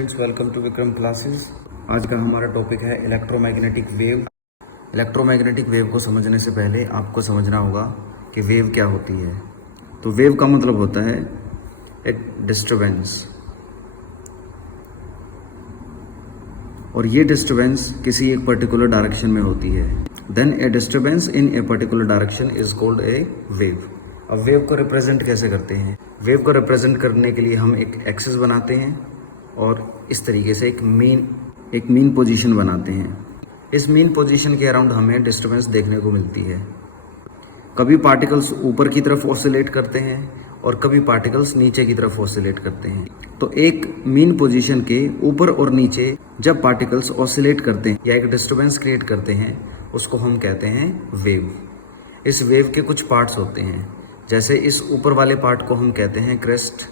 Students, welcome to Vikram classes. आज का हमारा टॉपिक है इलेक्ट्रोमैग्नेटिक वेव। इलेक्ट्रोमैग्नेटिक वेव को समझने से पहले आपको समझना होगा कि वेव क्या होती है। तो वेव का मतलब होता है एक डिस्टरबेंस, और ये डिस्टरबेंस किसी एक पर्टिकुलर डायरेक्शन में होती है। Then a disturbance in a particular direction is called a wave. अब वेव को रिप्रेजेंट कैसे करते हैं? वेव को रिप्रेजेंट करने के लिए हम एक एक्सिस बनाते हैं और इस तरीके से एक मीन पोजीशन बनाते हैं। इस मीन पोजीशन के अराउंड हमें डिस्टरबेंस देखने को मिलती है। कभी पार्टिकल्स ऊपर की तरफ ऑसिलेट करते हैं और कभी पार्टिकल्स नीचे की तरफ ऑसिलेट करते हैं। तो एक मीन पोजीशन के ऊपर और नीचे जब पार्टिकल्स ऑसिलेट करते हैं या एक डिस्टरबेंस क्रिएट करते हैं, उसको हम कहते हैं वेव। इस वेव के कुछ पार्ट्स होते हैं, जैसे इस ऊपर वाले पार्ट को हम कहते हैं क्रेस्ट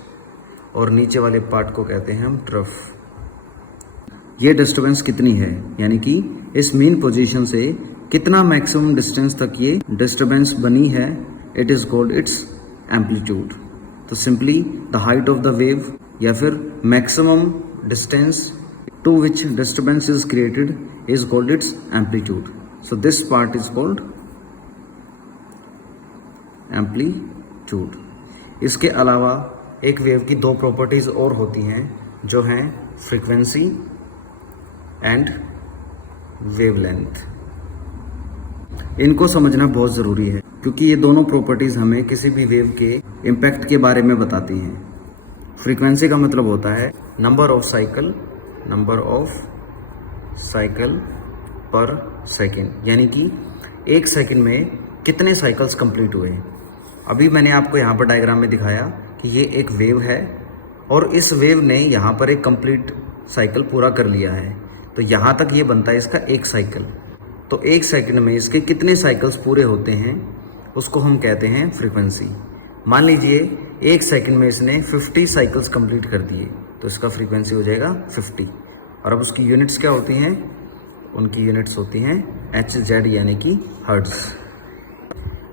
और नीचे वाले पार्ट को कहते हैं हम ट्रफ। ये डिस्टरबेंस कितनी है, यानी कि इस मीन पोजीशन से कितना मैक्सिमम डिस्टेंस तक ये डिस्टरबेंस बनी है, it is called its amplitude. तो simply the height of the wave या फिर maximum distance to which disturbance is created is called its amplitude. So this part is called amplitude. इसके अलावा एक वेव की दो प्रॉपर्टीज और होती हैं, जो हैं फ्रीक्वेंसी एंड वेवलेंथ। इनको समझना बहुत ज़रूरी है क्योंकि ये दोनों प्रॉपर्टीज हमें किसी भी वेव के इम्पैक्ट के बारे में बताती हैं। फ्रीक्वेंसी का मतलब होता है नंबर ऑफ साइकिल पर सेकेंड, यानी कि एक सेकेंड में कितने साइकिल्स कंप्लीट हुए। अभी मैंने आपको यहाँ पर डायग्राम में दिखाया कि ये एक वेव है और इस वेव ने यहाँ पर एक कंप्लीट साइकिल पूरा कर लिया है। तो यहाँ तक ये बनता है इसका एक साइकिल। तो एक सेकंड में इसके कितने साइकिल्स पूरे होते हैं, उसको हम कहते हैं फ्रीक्वेंसी। मान लीजिए एक सेकंड में इसने 50 साइकिल्स कंप्लीट कर दिए, तो इसका फ्रीक्वेंसी हो जाएगा 50। और अब उसकी यूनिट्स क्या होती हैं? उनकी यूनिट्स होती हैं HZ, यानी कि हर्ट्ज।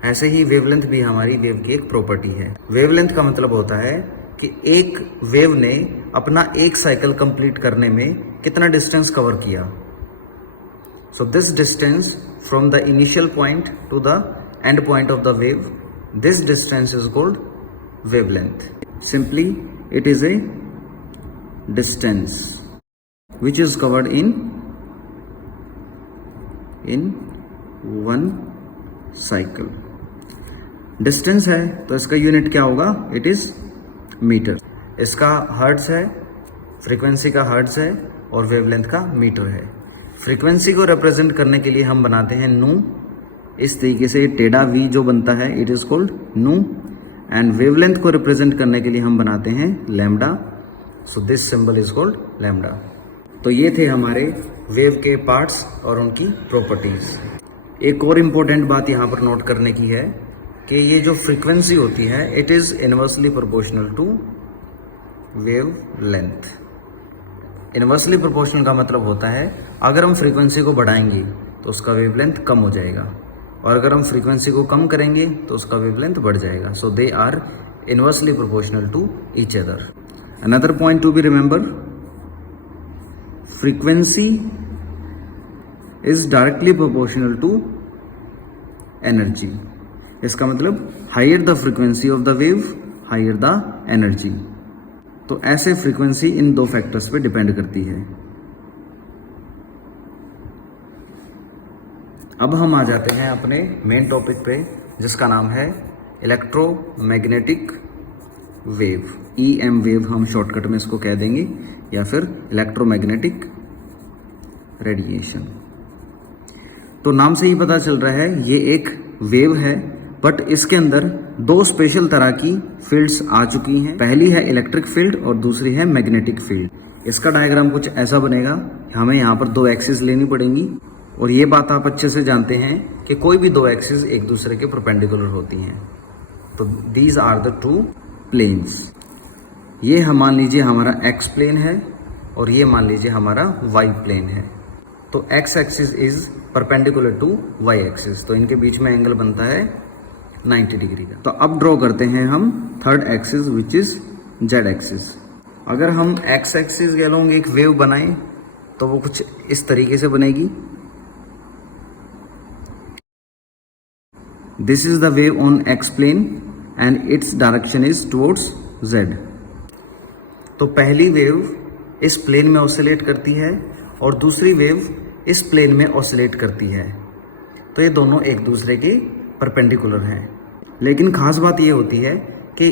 ऐसे ही वेवलेंथ भी हमारी वेव की एक प्रॉपर्टी है। वेवलेंथ का मतलब होता है कि एक वेव ने अपना एक साइकिल कंप्लीट करने में कितना डिस्टेंस कवर किया। So this distance from the initial point to the end point of the wave, this distance is called wavelength. Simply it is a distance which is covered in one cycle। Distance है तो इसका unit क्या होगा? It is metre. इसका hertz है, frequency का hertz है और वेवलेंथ का मीटर है। फ्रीक्वेंसी को रिप्रेजेंट करने के लिए हम बनाते हैं नू। इस तरीके से टेढ़ा वी जो बनता है, इट इज कॉल्ड नू। एंड वेवलेंथ को रिप्रेजेंट करने के लिए हम बनाते हैं lambda. So this symbol is called lambda. तो ये थे हमारे वेव के पार्ट्स और उनकी प्रॉपर्टीज। एक और इम्पोर्टेंट बात यहाँ पर नोट करने की है कि ये जो फ्रीक्वेंसी होती है, it is inversely proportional to wave length. Inversely proportional का मतलब होता है अगर हम फ्रीक्वेंसी को बढ़ाएंगे तो उसका वेवलेंथ कम हो जाएगा, और अगर हम फ्रीक्वेंसी को कम करेंगे तो उसका वेवलेंथ बढ़ जाएगा। So they are inversely proportional to each other. Another point to be remember, frequency is directly proportional to energy। इसका मतलब higher the frequency of the wave, higher the energy। तो ऐसे फ्रीक्वेंसी इन दो factors पे depend करती है। अब हम आ जाते हैं अपने मेन टॉपिक पे, जिसका नाम है इलेक्ट्रोमैग्नेटिक वेव। EM वेव हम शॉर्टकट में इसको कह देंगे, या फिर इलेक्ट्रोमैग्नेटिक रेडिएशन। तो नाम से ही पता चल रहा है ये एक वेव है, बट इसके अंदर दो स्पेशल तरह की फील्ड्स आ चुकी हैं। पहली है इलेक्ट्रिक फील्ड और दूसरी है मैग्नेटिक फील्ड। इसका डायग्राम कुछ ऐसा बनेगा, हमें यहाँ पर दो एक्सिस लेनी पड़ेंगी, और ये बात आप अच्छे से जानते हैं कि कोई भी दो एक्सिस एक दूसरे के परपेंडिकुलर होती हैं। तो these are the two planes. ये हम मान लीजिए हमारा एक्स प्लेन है और ये मान लीजिए हमारा वाई प्लेन है। तो X axis is perpendicular to Y axis, तो इनके बीच में एंगल बनता है 90 डिग्री का। तो अब ड्रॉ करते हैं हम third axis which is Z axis. अगर हम एक्स एक्सिस के अलोंग एक वेव बनाएं तो वो कुछ इस तरीके से बनेगी। This is the wave on X plane and its direction is towards Z. तो पहली वेव इस प्लेन में ऑसिलेट करती है और दूसरी वेव इस प्लेन में ऑसिलेट करती है। तो ये दोनों एक दूसरे के परपेंडिकुलर हैं। लेकिन खास बात ये होती है कि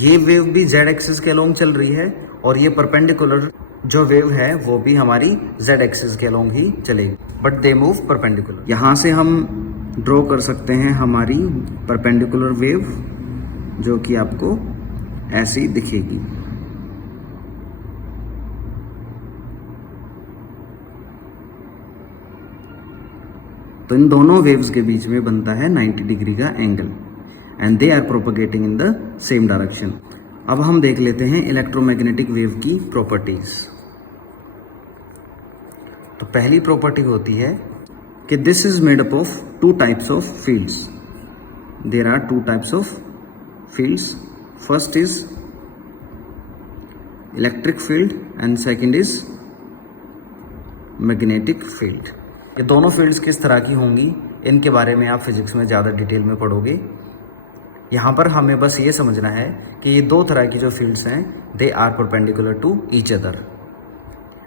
ये वेव भी जेड एक्सिस के अलोंग चल रही है और ये परपेंडिकुलर जो वेव है वो भी हमारी जेड एक्सिस के अलोंग ही चलेगी, बट दे मूव परपेंडिकुलर। यहाँ से हम ड्रॉ कर सकते हैं हमारी परपेंडिकुलर वेव, जो कि आपको ऐसी दिखेगी। तो इन दोनों वेव्स के बीच में बनता है 90 डिग्री का angle and they are propagating in the same direction. अब हम देख लेते हैं इलेक्ट्रोमैग्नेटिक वेव की प्रॉपर्टीज। तो पहली प्रॉपर्टी होती है कि this is made up of two types of fields. There are two types of fields. First is electric field and second is magnetic field. ये दोनों फील्ड्स किस तरह की होंगी इनके बारे में आप फिजिक्स में ज़्यादा डिटेल में पढ़ोगे। यहाँ पर हमें बस ये समझना है कि ये दो तरह की जो फील्ड्स हैं they are perpendicular to each other.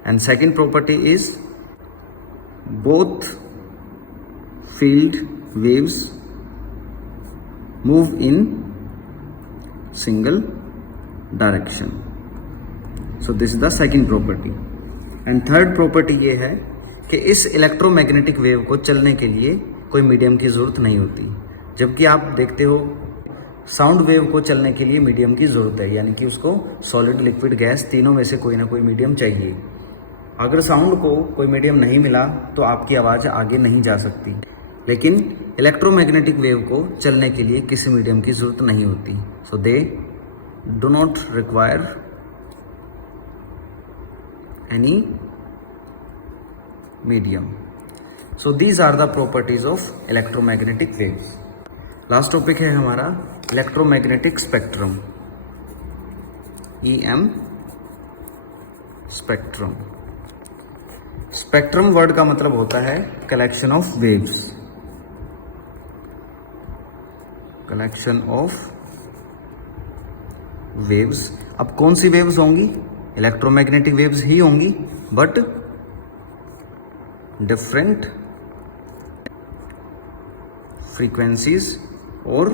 And second property is both field waves move in single direction. So this is the second property. And third property ये है कि इस इलेक्ट्रोमैग्नेटिक वेव को चलने के लिए कोई मीडियम की ज़रूरत नहीं होती, जबकि आप देखते हो साउंड वेव को चलने के लिए मीडियम की ज़रूरत है, यानी कि उसको सॉलिड लिक्विड गैस तीनों में से कोई ना कोई मीडियम चाहिए। अगर साउंड को कोई मीडियम नहीं मिला तो आपकी आवाज़ आगे नहीं जा सकती, लेकिन इलेक्ट्रोमैग्नेटिक वेव को चलने के लिए किसी मीडियम की ज़रूरत नहीं होती। So they do not require any medium. So these are the properties of electromagnetic waves. Last topic है हमारा electromagnetic spectrum, EM spectrum. Spectrum word का मतलब होता है collection of waves. Collection of waves. अब कौन सी वेव्स होंगी? इलेक्ट्रोमैग्नेटिक वेव्स ही होंगी, बट डिफरेंट फ्रीक्वेंसीज और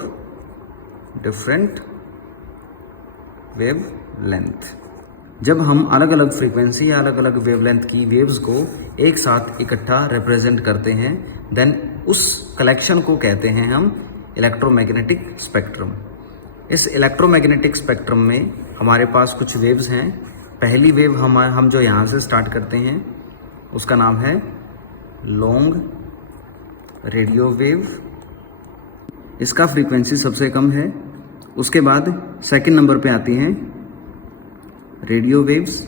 डिफरेंट वेव लेंथ। जब हम अलग अलग फ्रीक्वेंसी या अलग अलग वेवलेंथ की वेव्स को एक साथ इकट्ठा रिप्रेजेंट करते हैं, देन उस कलेक्शन को कहते हैं हम इलेक्ट्रोमैग्नेटिक स्पेक्ट्रम। इस इलेक्ट्रोमैग्नेटिक स्पेक्ट्रम में हमारे पास कुछ वेव्स हैं। पहली वेव हम जो यहाँ से स्टार्ट करते हैं उसका नाम है लॉन्ग रेडियो वेव। इसका फ्रीक्वेंसी सबसे कम है। उसके बाद सेकंड नंबर पे आती हैं रेडियो वेव्स।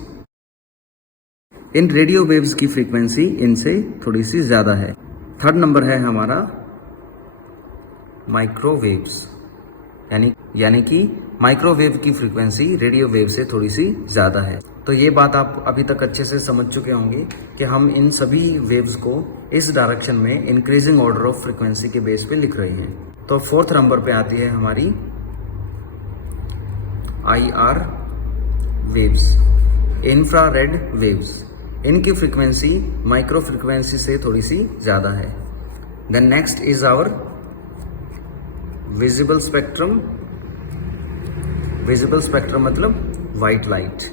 इन रेडियो वेव्स की फ्रीक्वेंसी इनसे थोड़ी सी ज़्यादा है। थर्ड नंबर है हमारा माइक्रोवेव्स, यानी कि माइक्रोवेव की फ्रीक्वेंसी रेडियो वेव से थोड़ी सी ज़्यादा है। तो ये बात आप अभी तक अच्छे से समझ चुके होंगे कि हम इन सभी वेव्स को इस डायरेक्शन में इंक्रीजिंग ऑर्डर ऑफ फ्रीक्वेंसी के बेस पे लिख रहे हैं। तो फोर्थ नंबर पे आती है हमारी IR वेव्स, इंफ्रारेड वेव्स। इनकी फ्रीक्वेंसी माइक्रो फ्रीक्वेंसी से थोड़ी सी ज़्यादा है। Then next is our visible spectrum. Visible spectrum मतलब वाइट लाइट।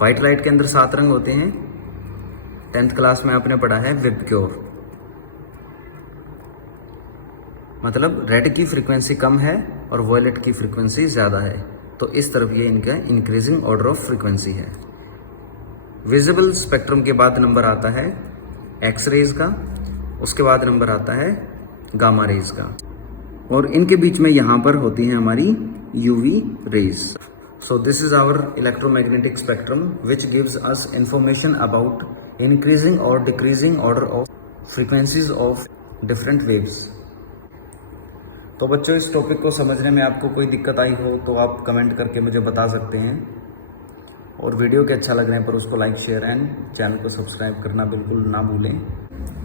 वाइट लाइट के अंदर 7 रंग होते हैं। 10th क्लास में आपने पढ़ा है विबग्योर। मतलब रेड की फ्रीक्वेंसी कम है और वॉयलेट की फ्रीक्वेंसी ज़्यादा है, तो इस तरफ ये इनका इंक्रीजिंग ऑर्डर ऑफ फ्रीक्वेंसी है। विजिबल स्पेक्ट्रम के बाद नंबर आता है एक्स रेज का, उसके बाद नंबर आता है गामा रेज का, और इनके बीच में यहाँ पर होती हैं हमारी UV rays. So this is our electromagnetic spectrum which gives us information about increasing or decreasing order of frequencies of different waves. तो बच्चों, इस टॉपिक को समझने में आपको कोई दिक्कत आई हो तो आप कमेंट करके मुझे बता सकते हैं। और वीडियो के अच्छा लगने पर उसको लाइक शेयर एंड चैनल को सब्सक्राइब करना बिल्कुल ना भूलें।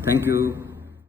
Thank you.